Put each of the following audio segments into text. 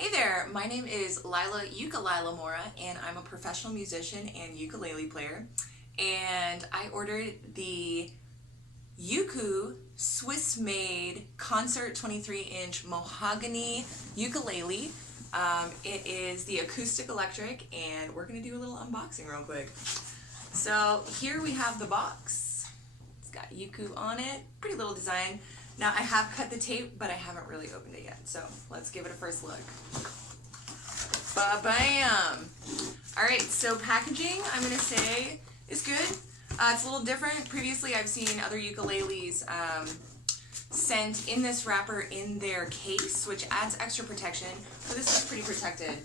Hey there, my name is Lila Ukulyla and I'm a professional musician and ukulele player. And I ordered the UKOO Swiss-made concert 23-inch mahogany ukulele. It is the acoustic electric, and we're going to do a little unboxing real quick. So here we have the box. It's got UKOO on it, pretty little design. Now I have cut the tape, but I haven't really opened it yet, so let's give it a first look. Ba-bam! Alright, so packaging, I'm going to say, is good. It's a little different. Previously I've seen other ukuleles sent in this wrapper in their case, which adds extra protection, but this is pretty protected.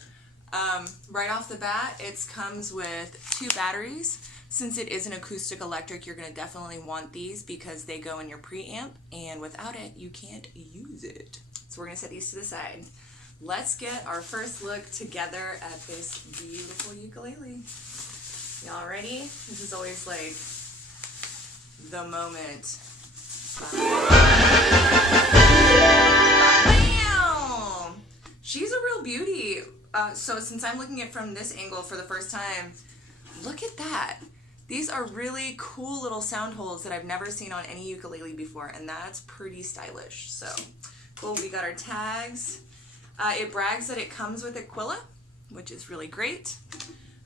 Right off the bat, it comes with 2 batteries. Since it is an acoustic electric, you're going to definitely want these because they go in your preamp, and without it, you can't use it. So we're going to set these to the side. Let's get our first look together at this beautiful ukulele. Y'all ready? This is always like the moment. Bam! She's a real beauty. So since I'm looking at it from this angle for the first time, look at that. These are really cool little sound holes that I've never seen on any ukulele before, and that's pretty stylish. So cool, we got our tags. It brags that it comes with Ukulyla, which is really great.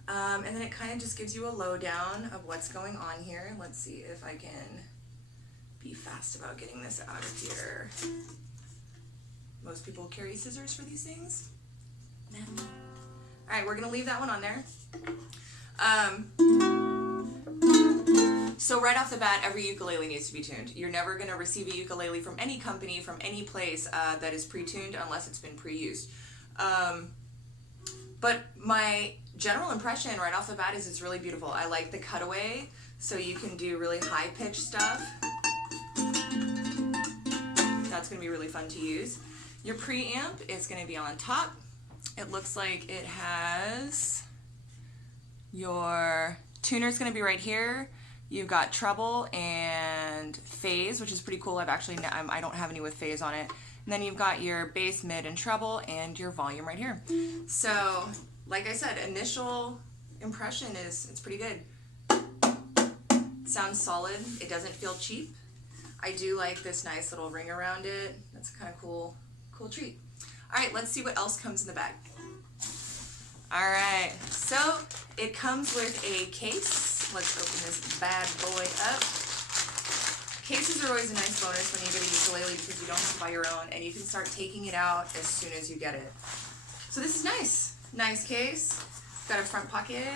And then it kind of just gives you a lowdown of what's going on here. Let's see if I can be fast about getting this out of here. Most people carry scissors for these things. No. All right, we're gonna leave that one on there. So right off the bat, every ukulele needs to be tuned. You're never going to receive a ukulele from any company, from any place that is pre-tuned unless it's been pre-used. But my general impression right off the bat is it's really beautiful. I like the cutaway, so you can do really high-pitched stuff. That's going to be really fun to use. Your preamp is going to be on top. It looks like it has your tuner's going to be right here. You've got treble and phase, which is pretty cool. I don't have any with phase on it. And then you've got your bass, mid, and treble, and your volume right here. So, like I said, initial impression is it's pretty good. Sounds solid. It doesn't feel cheap. I do like this nice little ring around it. That's a kind of cool treat. All right, let's see what else comes in the bag. All right, so it comes with a case. Let's open this bad boy up. Cases are always a nice bonus when you get a ukulele because you don't have to buy your own, and you can start taking it out as soon as you get it. So this is nice. Nice case. It's got a front pocket.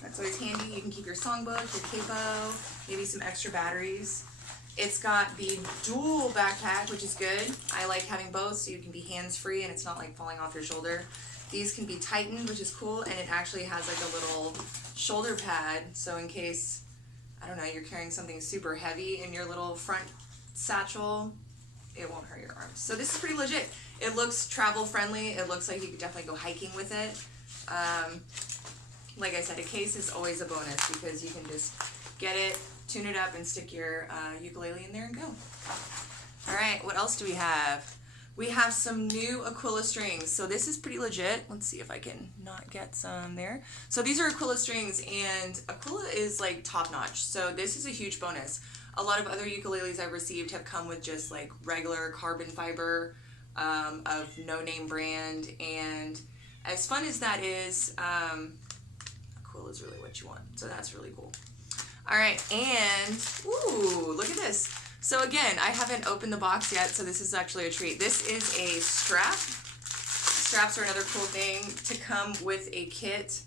That's always handy. You can keep your songbook, your capo, maybe some extra batteries. It's got the dual backpack, which is good. I like having both so you can be hands-free and it's not like falling off your shoulder. These can be tightened, which is cool, and it actually has like a little shoulder pad, so in case, I don't know, you're carrying something super heavy in your little front satchel, it won't hurt your arms. So this is pretty legit. It looks travel friendly. It looks like you could definitely go hiking with it. Like I said, a case is always a bonus because you can just get it, tune it up, and stick your ukulele in there and go. All right, what else do we have? We have some new Ukulyla strings. So this is pretty legit. Let's see if I can not get some there. So these are Ukulyla strings, and Ukulyla is like top notch. So this is a huge bonus. A lot of other ukuleles I've received have come with just like regular carbon fiber of no name brand. And as fun as that is, Ukulyla is really what you want. So that's really cool. All right, and ooh, look at this. So again, I haven't opened the box yet, so this is actually a treat. This is a strap. Straps are another cool thing to come with a kit.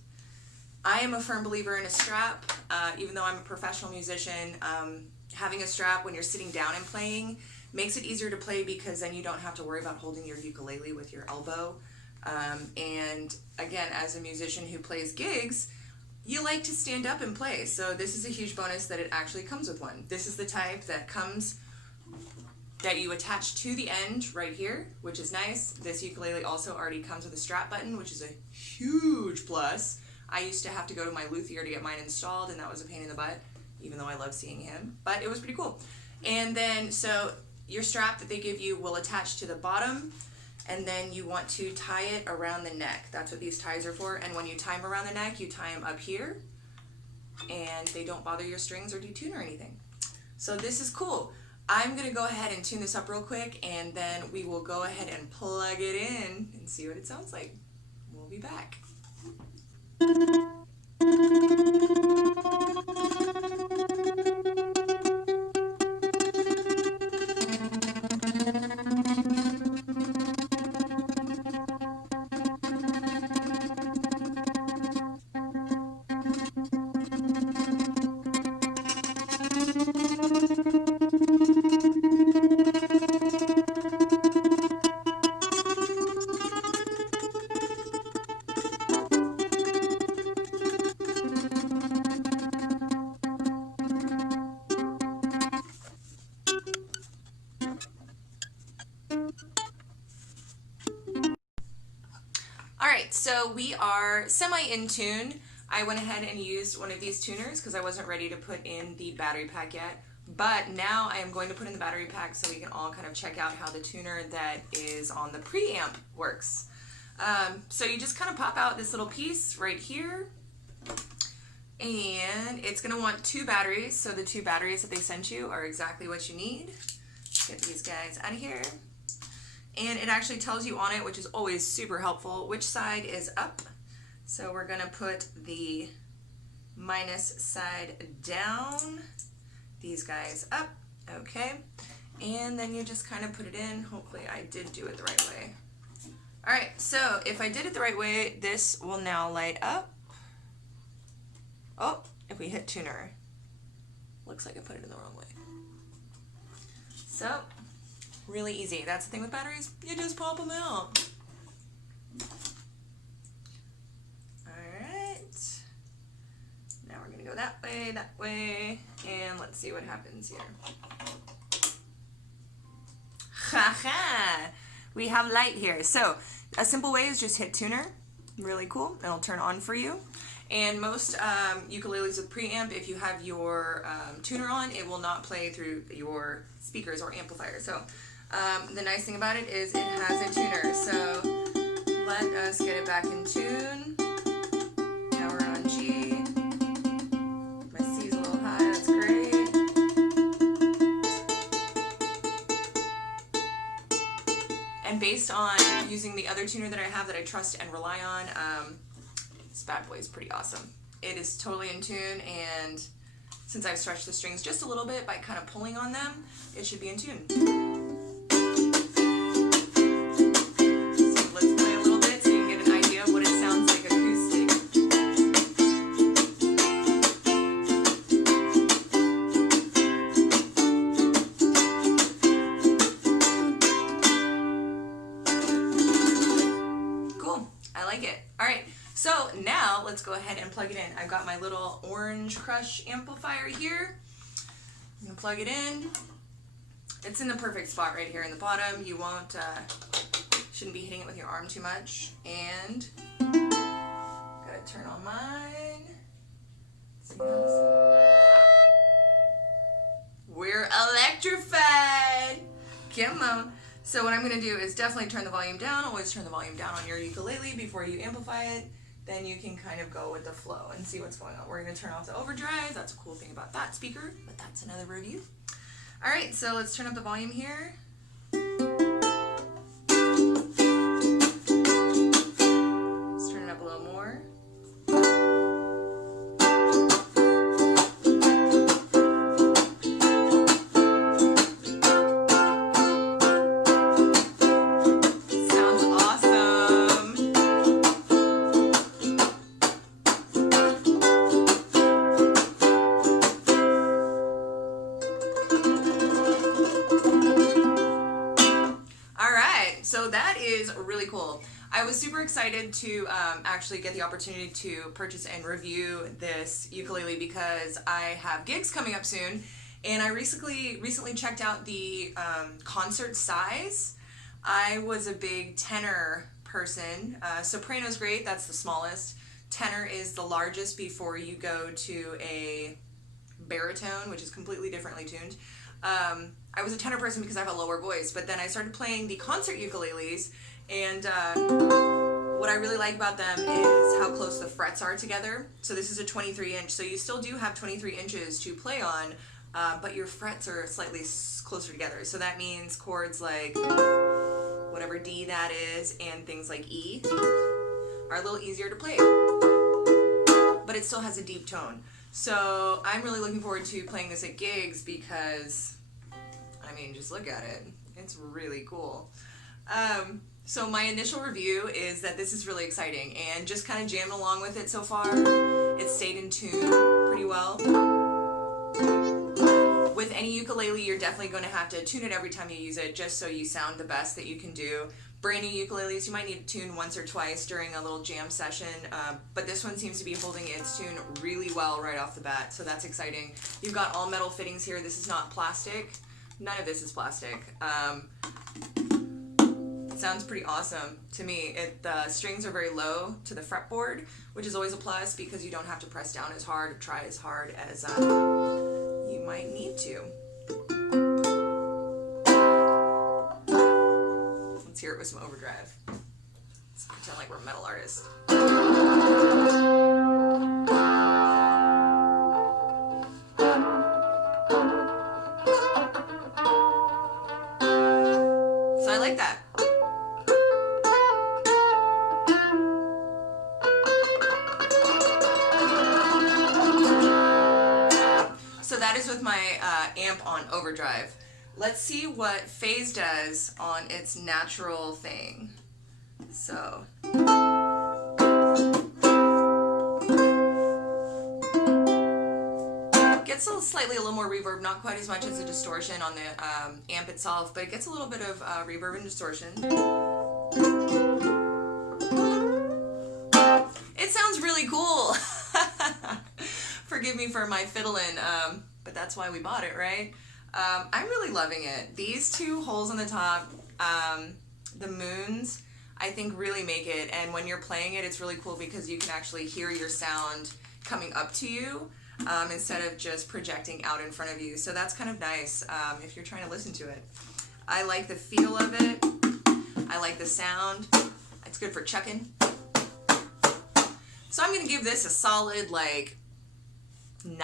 I am a firm believer in a strap. Even though I'm a professional musician, having a strap when you're sitting down and playing makes it easier to play because then you don't have to worry about holding your ukulele with your elbow. And again, as a musician who plays gigs, you like to stand up and play, so this is a huge bonus that it actually comes with one. This is the type that you attach to the end right here, which is nice. This ukulele also already comes with a strap button, which is a huge plus. I used to have to go to my luthier to get mine installed, and that was a pain in the butt, even though I love seeing him, but it was pretty cool. And then, so your strap that they give you will attach to the bottom, and then you want to tie it around the neck. That's what these ties are for. And when you tie them around the neck, you tie them up here, and they don't bother your strings or detune or anything. So this is cool. I'm gonna go ahead and tune this up real quick, and then we will go ahead and plug it in and see what it sounds like. We'll be back. Alright, so we are semi in tune. I went ahead and used one of these tuners because I wasn't ready to put in the battery pack yet. But now I am going to put in the battery pack so we can all kind of check out how the tuner that is on the preamp works. So you just kind of pop out this little piece right here. And it's going to want 2 batteries. So the 2 batteries that they sent you are exactly what you need. Let's get these guys out of here. And it actually tells you on it, which is always super helpful, which side is up. So we're gonna put the minus side down, these guys up, okay. And then you just kind of put it in. Hopefully I did do it the right way. All right, so if I did it the right way, this will now light up. Oh, if we hit tuner, looks like I put it in the wrong way. So, really easy. That's the thing with batteries. You just pop them out. Alright. Now we're going to go that way, and let's see what happens here. Haha! We have light here. So, a simple way is just hit tuner. Really cool. It'll turn on for you. And most ukuleles with preamp, if you have your tuner on, it will not play through your speakers or amplifier. So, the nice thing about it is it has a tuner, so let us get it back in tune. Now we're on G. My C's a little high, that's great. And based on using the other tuner that I have that I trust and rely on, this bad boy is pretty awesome. It is totally in tune, and since I've stretched the strings just a little bit by kind of pulling on them, it should be in tune. Alright, so now let's go ahead and plug it in. I've got my little Orange Crush amplifier here. I'm going to plug it in. It's in the perfect spot right here in the bottom. You won't, shouldn't be hitting it with your arm too much. And, gotta turn on mine. See how this... We're electrified! Come on. So what I'm going to do is definitely turn the volume down. Always turn the volume down on your ukulele before you amplify it. Then you can kind of go with the flow and see what's going on. We're going to turn off the overdrive. That's a cool thing about that speaker, but that's another review. All right, so let's turn up the volume here. Let's turn it up a little more. So that is really cool. I was super excited to actually get the opportunity to purchase and review this ukulele because I have gigs coming up soon, and I recently checked out the concert size. I was a big tenor person. Soprano's great, that's the smallest. Tenor is the largest before you go to a baritone, which is completely differently tuned. I was a tenor person because I have a lower voice, but then I started playing the concert ukuleles, And what I really like about them is how close the frets are together. So this is a 23 inch, so you still do have 23 inches to play on, but your frets are slightly closer together. So that means chords like whatever D that is and things like E are a little easier to play. But it still has a deep tone. So I'm really looking forward to playing this at gigs because, I mean, just look at it. It's really cool. So my initial review is that this is really exciting and just kind of jamming along with it so far. It stayed in tune pretty well. With any ukulele, you're definitely going to have to tune it every time you use it just so you sound the best that you can do. Brand new ukuleles, you might need to tune once or twice during a little jam session, but this one seems to be holding its tune really well right off the bat, so that's exciting. You've got all metal fittings here. This is not plastic. None of this is plastic. It sounds pretty awesome to me. The strings are very low to the fretboard, which is always a plus because you don't have to press down as hard or try as hard as you might need to. Let's hear it with some overdrive. Let's pretend like we're metal artists. So I like that. So that is with my amp on overdrive. Let's see what phase does on its natural thing. So gets slightly a little more reverb, not quite as much as a distortion on the amp itself, but it gets a little bit of reverb and distortion. It sounds really cool. Forgive me for my fiddling, but that's why we bought it, right? I'm really loving it. These two holes on the top, the moons, I think really make it. And when you're playing it, it's really cool because you can actually hear your sound coming up to you instead of just projecting out in front of you. So that's kind of nice if you're trying to listen to it. I like the feel of it. I like the sound. It's good for chucking. So I'm going to give this a solid, like, 9.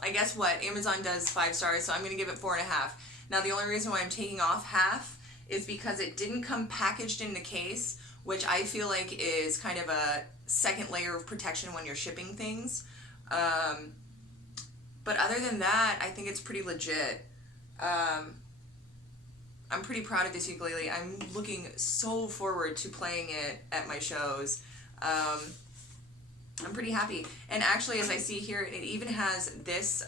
I guess what Amazon does 5 stars, so I'm going to give it 4.5. Now the only reason why I'm taking off half is because it didn't come packaged in the case, which I feel like is kind of a second layer of protection when you're shipping things. But other than that, I think it's pretty legit. I'm pretty proud of this ukulele. I'm looking so forward to playing it at my shows. I'm pretty happy. And actually, as I see here, it even has this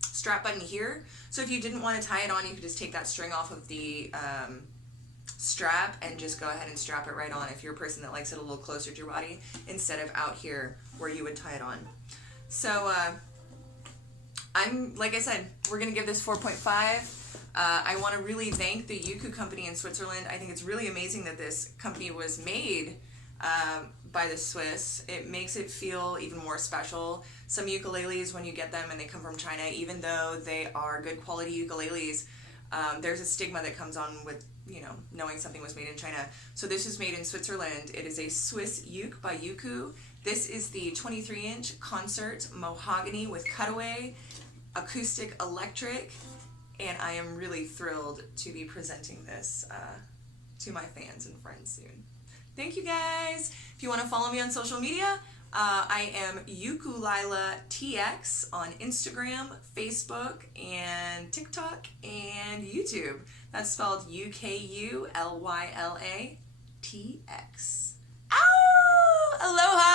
strap button here. So if you didn't want to tie it on, you could just take that string off of the strap and just go ahead and strap it right on if you're a person that likes it a little closer to your body instead of out here where you would tie it on. So like I said, we're going to give this 4.5. I want to really thank the UKOO company in Switzerland. I think it's really amazing that this company was made by the Swiss. It makes it feel even more special. Some ukuleles, when you get them and they come from China, even though they are good quality ukuleles, there's a stigma that comes on with, you know, knowing something was made in China. So this is made in Switzerland. It is a Swiss uke by UKOO. This is the 23-inch concert mahogany with cutaway, acoustic electric, and I am really thrilled to be presenting this to my fans and friends soon. Thank you guys. If you want to follow me on social media, I am Ukulyla TX on Instagram, Facebook, and TikTok, and YouTube. That's spelled UKULYLA TX. Ow! Aloha!